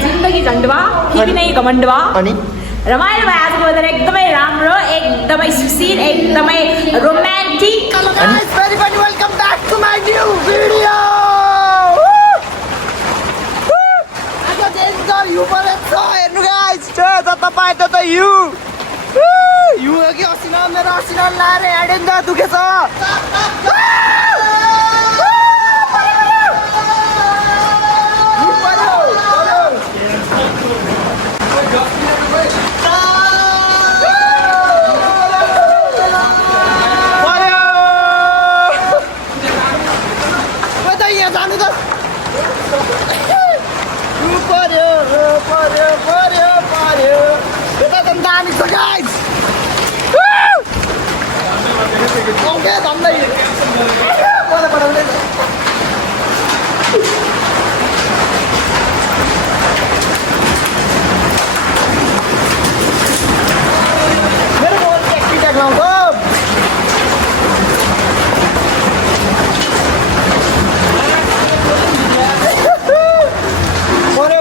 जिन्दगी झन्डवा फेरि नै घमण्डवा रमाइलो भयो आजको वेदर एकदमै राम्रो एकदमै सुशील एकदमै romantic welcome back to my new video आज डेन्जर यु परेछ हेर्नु गाइस जता पाए तता यु अघि असिना मेरो असिना लाएर यहाँ डेन्जर दुखेछ ओके धन्दै मेरो ट्याक्टिक लाउँछ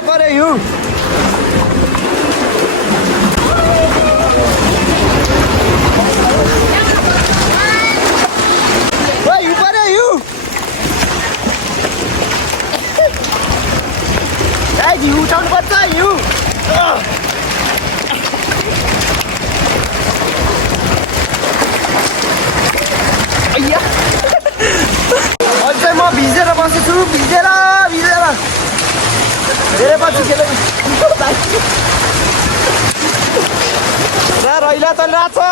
पऱ्यो यु यु उठाउनु पर्छ यु अझै म भिजेर बसेछु भिजेर धेरै पछि रहिला चलिरहेको छ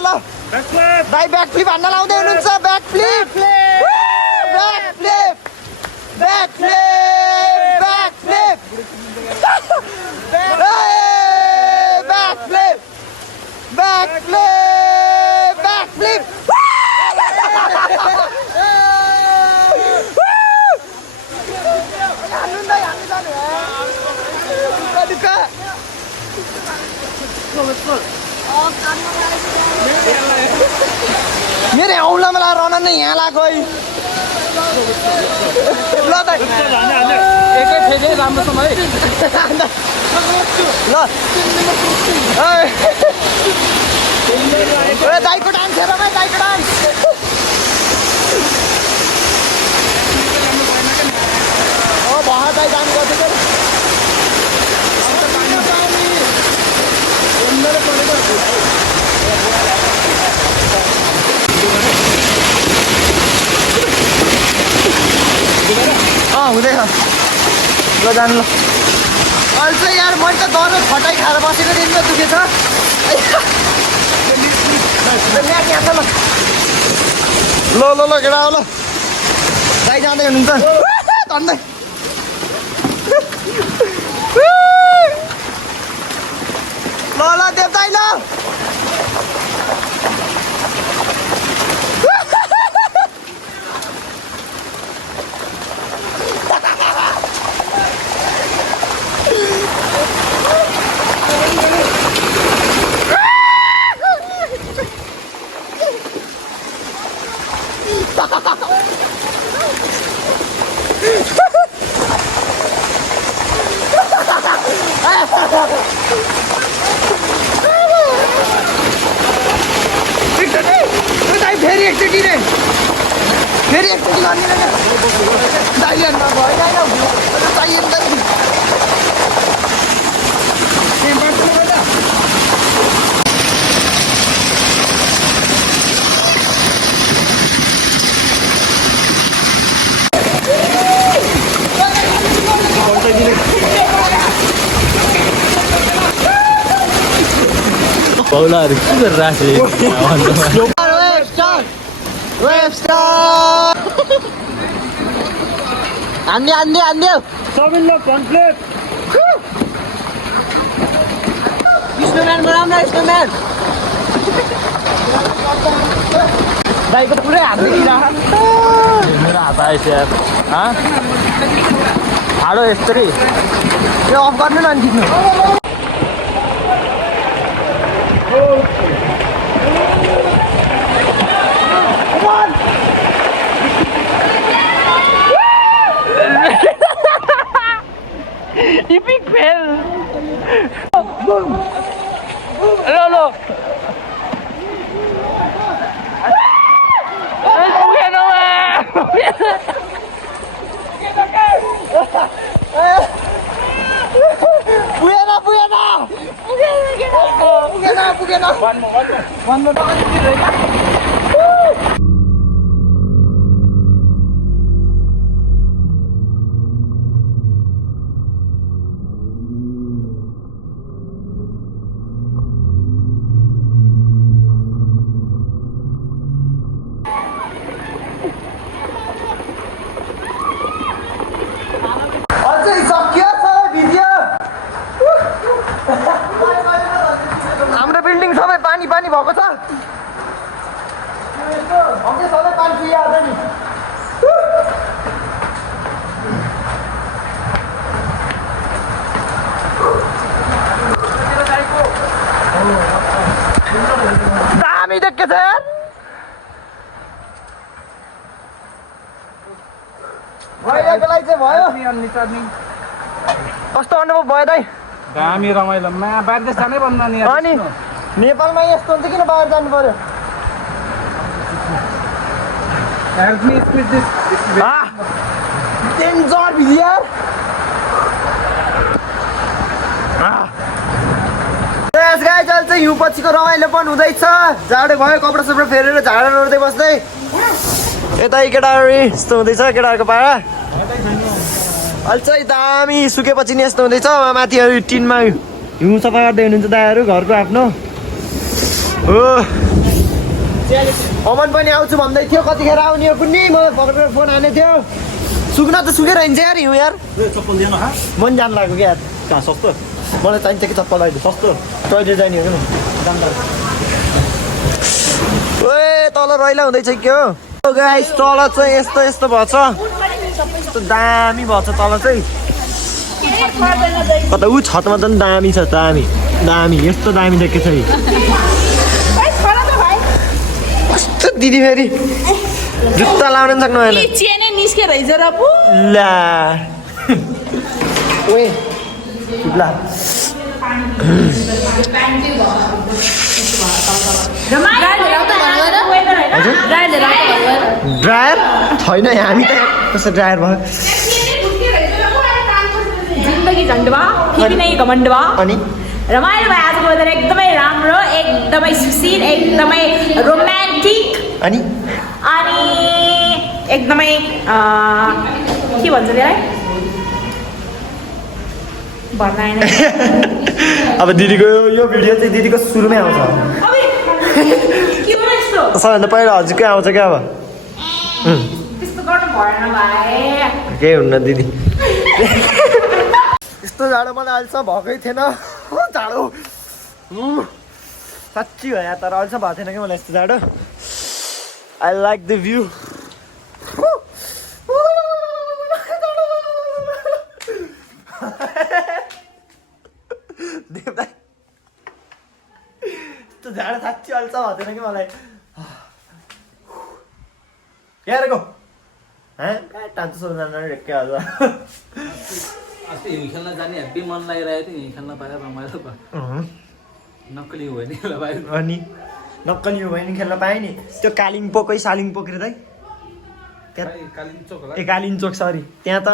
ल भाइ ब्याक फ्लिप हान्न लाउँदै हुनुहुन्छ ब्याक फ्लिप मेरो औलामा लाएर रन नै यहाँ लाग्यो ल त एकै फेरि राम्रोसँग है ल दाइको डान्स हेर भाइ दाइको डान्स भा दाइ डान्स गर्दै हुँदैछ ल जानु ल अहिले चाहिँ यार मैले त दर फटाइ खाएर बसेको दिन दुखेछ ल केटा हो ल दाइ जाँदै हुनुहुन्छ धन्दै ल देवदाइ ल फेरि एकचोटि गर्ने दाइले पाउलाहरू के गरिरहेको दाइको पुरै हात देखिरहेको मेरो हात आएछ यार हाडो यस्तरी यो अफ गर्नु न अनि खिच्नु अझै सकियो छ भिडियो हाम्रो बिल्डिङ सबै पानी पानी भएको छ अझै सबै पानी पिइहाल्छ नि दामी देख्छ यार भइरहेको लागि चाहिँ भयो कस्तो अनुभव भयो दाइ दामी रमाइलो बाहिर देश जानै पर्दैन नि अनि नेपालमा यस्तो हुन्छ किन बाहिर जानु पर्यो डेन्जर भिडियो गाई चल्छ हिउँ पछिको रमाइलो पनि हुँदैछ जाडो भयो कपडा सपडा फेरेर झाडा रोड्दै बस्दै यता केटाहरू यस्तो हुँदैछ केटाहरूको पारा अल्छै दामी सुकेपछि नि यस्तो हुँदैछ माथि टिनमा हिउँ सफा गर्दै हुनुहुन्छ दाइहरू घरको आफ्नो हो अमन पनि आउँछु भन्दै थियो कतिखेर आउने हो कुनै मलाई पक्रेर फोन हाने थियो सुक्न त सुकेर हिँड्छ यार हिउँ यार मन जानु लाग्यो क्या यार कहाँ सस्तो मलाई चाहिन्छ कि चप्पल अहिले सस्तो टोइलेट जाने हो कि ओए तल रैला हुँदैछ के हो गाइस तल चाहिँ यस्तो यस्तो भएछ यस्तो दामी भएछ तल चाहिँ कता ऊ छतमा त दामी छ दामी दामी यस्तो दामी देखेको छ कस्तो दिदी फेरि जुत्ता लाउन पनि सक्नु भएन ला ओए ला ड्रायर छैन हामी त कस्तो ड्रायर भयो जिन्दगी झन्डवा फेरि नै घमण्डवा अनि रमाइलो भयो आजको वेदर एकदमै राम्रो एकदमै सुशील एकदमै रोमान्टिक अनि एकदमै के भन्छ त्यसलाई भन्न आएन अब दिदीको यो भिडियो चाहिँ दिदीको सुरुमै आउँछ के हो यस्तो सबैभन्दा पहिला हजुरकै आउँछ क्या अब त्यस्तो गर्नु भएन भाइ केही हुन्न दिदी यस्तो जाडो मलाई अहिलेसम्म भएकै थिएन जाडो साँच्ची हो यहाँ तर अहिलेसम्म भएको थिएन कि मलाई यस्तो जाडो आई लाइक द भ्यू यस्तो जाडो साँच्ची अहिलेसम्म भएको थिएन कि मलाई यहाँ गो टान्छ सोध्न ढेक्कै हाल्छ अस्ति हिउँ खेल्न जाने हेब्बी मन लागिरहेको थियो हिउँ खेल्न पाएर रमाइलो भयो नक्कली हो नि अनि नक्कली हो भने खेल्न पाएँ नि त्यो कालिम्पोकै सालिम्पोक रे दाइ ए कालिम्चोक सरी त्यहाँ त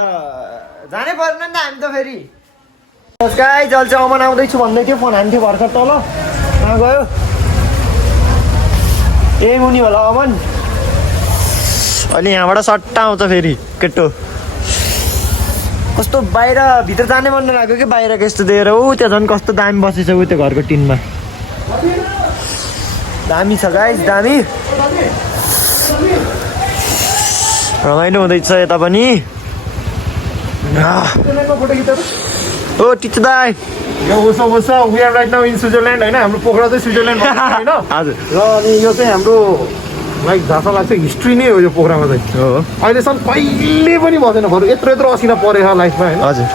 जानै परेन नि त हामी त फेरि गाई जल चाहिँ अमन आउँदैछु भन्दै थियो फोन हान्थ्यो भर्खर तल कहाँ गयो ए मुनि होला अमन अहिले यहाँबाट सट्टा आउँछ फेरि केटो कस्तो बाहिर भित्र जाने मन लाग्यो कि बाहिरको यस्तो दिएर ऊ त्यहाँ झन् कस्तो दामी बसेछ ऊ त्यो घरको टिनमा दामी छ गाइस दामी रमाइलो हुँदैछ यता पनि ओ टिचर दाइ we are right now in Switzerland हैन हाम्रो पोखरा चाहिँ स्विजरल्यान्ड हैन हजुर र अनि यो चाहिँ हाम्रो लाइक जस्तो लाग्छ हिस्ट्री नै हो यो पोखरामा चाहिँ हो अहिलेसम्म कहिले पनि भएन घर यत्रो असिना परेछ लाइफमा हैन हजुर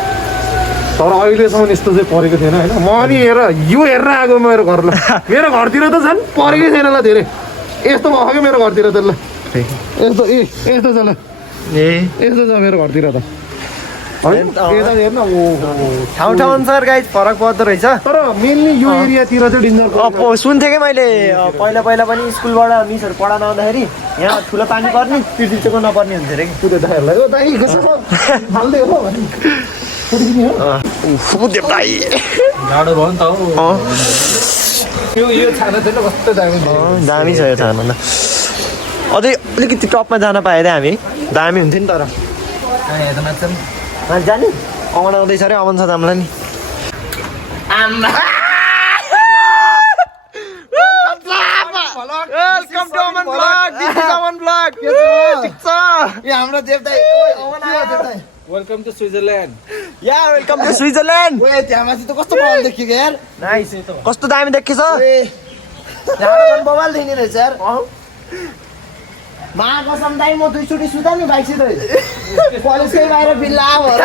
तर अहिलेसम्म यस्तो चाहिँ परेको थिएन हैन म अनि हेर यो हेरेर आएको मेरो घरलाई मेरो घरतिर त झन् परेकै छैन ल धेरै यस्तो भएको क्या मेरो घरतिर त ल यस्तो यस्तो छ ल यस्तो छ मेरो घरतिर त ठाउँ ठाउँ अनुसार गाइस फरक पर्दो रहेछ तर मेनली यो एरियातिर चाहिँ डिन्जर सुन्थेँ कि मैले पहिला पहिला पनि स्कुलबाट मिसहरू पढाउन आउँदाखेरि यहाँ ठुलो पानी पर्ने पिर्दिचोको नपर्ने हुन्थ्यो अरे कि पुरो दाइहरूलाई ओ दाइ कसो हाल्दै हो देवताई जाडो भयो नि त हौ यो छाना चाहिँ कस्तो दामी दामी छ यो छाना अझै अलिकति टपमा जान पाए त हामी दामी हुन्थ्यो नि तर जाने अमन आउँदैछ अरे अमन छ दामलाई नि welcome to Aman vlog this is Aman vlog हाम्रो देवताई अमन आयो देवताई वेलकम टु स्विजरल्यान्ड या वेलकम टु स्विजरल्यान्ड ओए त्यहाँ माथि त कस्तो बवाल देखियो यार नाइस कस्तो दामी देखिछ यहाँ बवाल देखिने रहेछ यार कसम दाइ म दुईचोटि सुता नि बाइकसित कलेजकै बाहिर बिल्ला भएर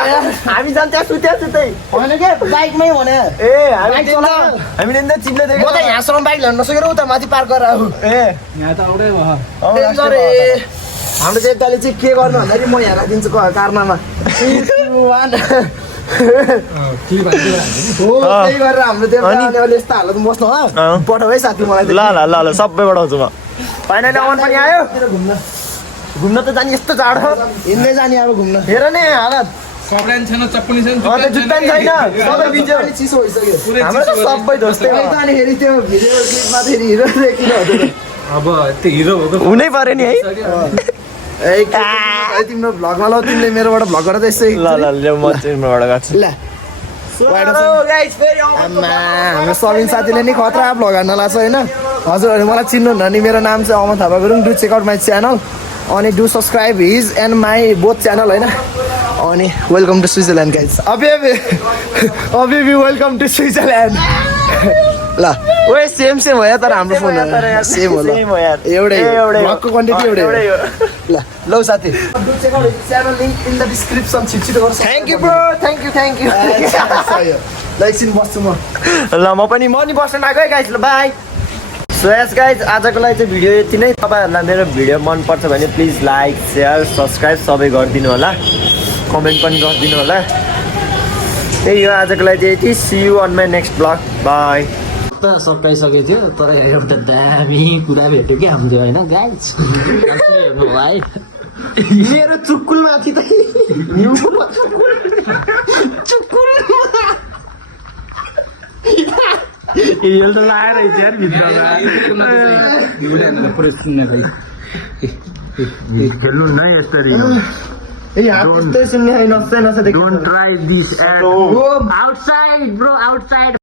हामी जान्छ सुत्या सुतै होइन के बाइकमै भने ए हामीले त चिन्दै म देख्यो त यहाँसम्म बाइक ल्याउन नसकेर उता माथि पार्क गरेर आऊ ए यहाँ त एउटै भयो डेन्जर ए हाम्रो देवताले चाहिँ के गर्नु भन्दाखेरि म यहाँ राखिदिन्छु कार्नामा के भन्छ त्यही गरेर हाम्रो देवताले यस्तो हालतमा बस्नु हो पठाऊ है साथी मलाई ल ल ल ल सबै बढाउँछु म फाइनली अमन पनि आयो घुम्न त जाने यस्तो जाडो हिँड्दै जाने अब घुम्न हेर नि हालत सबैन छैन चप्पनी छैन अन्त जुत्ता नि छैन सबै बिजो चिसो भइसक्यो हाम्रो त सबै ध्वस्तै खै त अनि फेरि त्यो भिडियो क्लिपमा फेरि हिरो देखिनु हुँदैन अब त्यो हिरो हो हुनै पर्यो नि है ए तिम्रो भ्लगमा ल तिमीले मेरोबाट भ्लग गर त यसै ल ल ल म तिमीबाट गर्छु ल आम्मा हाम्रो सबिन साथीले नि खतरा भ्लग हान्न लाग्छ होइन हजुरहरू मलाई चिन्नुहुन्न नि मेरो नाम चाहिँ Aman Thapa Gurung do check out my channel अनि do subscribe his and my both channel होइन अनि वेलकम टु स्विजरल्यान्ड गाइज अबे वेलकम टु स्विजरल्यान्ड ल ओए सेम भयो तर हाम्रो फोन सेम हो ल एउटै भ्लगको कन्टेन्ट एउटै ल लौ साथी do check out channel link in the description छिटो गर्छ thank you bro thank you ल एकछिन बस्छु म ल म नि बस्न आएको है गाइस ल बाई सो यस गाइज आजको लागि चाहिँ भिडियो यति नै तपाईँहरूलाई मेरो भिडियो मनपर्छ भने प्लिज लाइक सेयर सब्सक्राइब सबै गरिदिनु होला कमेन्ट पनि गरिदिनु होला त्यही हो आजको लागि चाहिँ यति see you on my next vlog bye सकाइसकेको थियो तर एउटा दामी कुरा भेट्यो कि हाम्रो होइन गाइज हेर्नु भाइ मेरो चुक्कुल माथि त यो त लाएर यार भित्रमा पुरै सुन्ने भाइ खेल्नु न यसरी ए यहाँ त्यस्तै सुन्ने होइन नसे don't try this at outside bro outside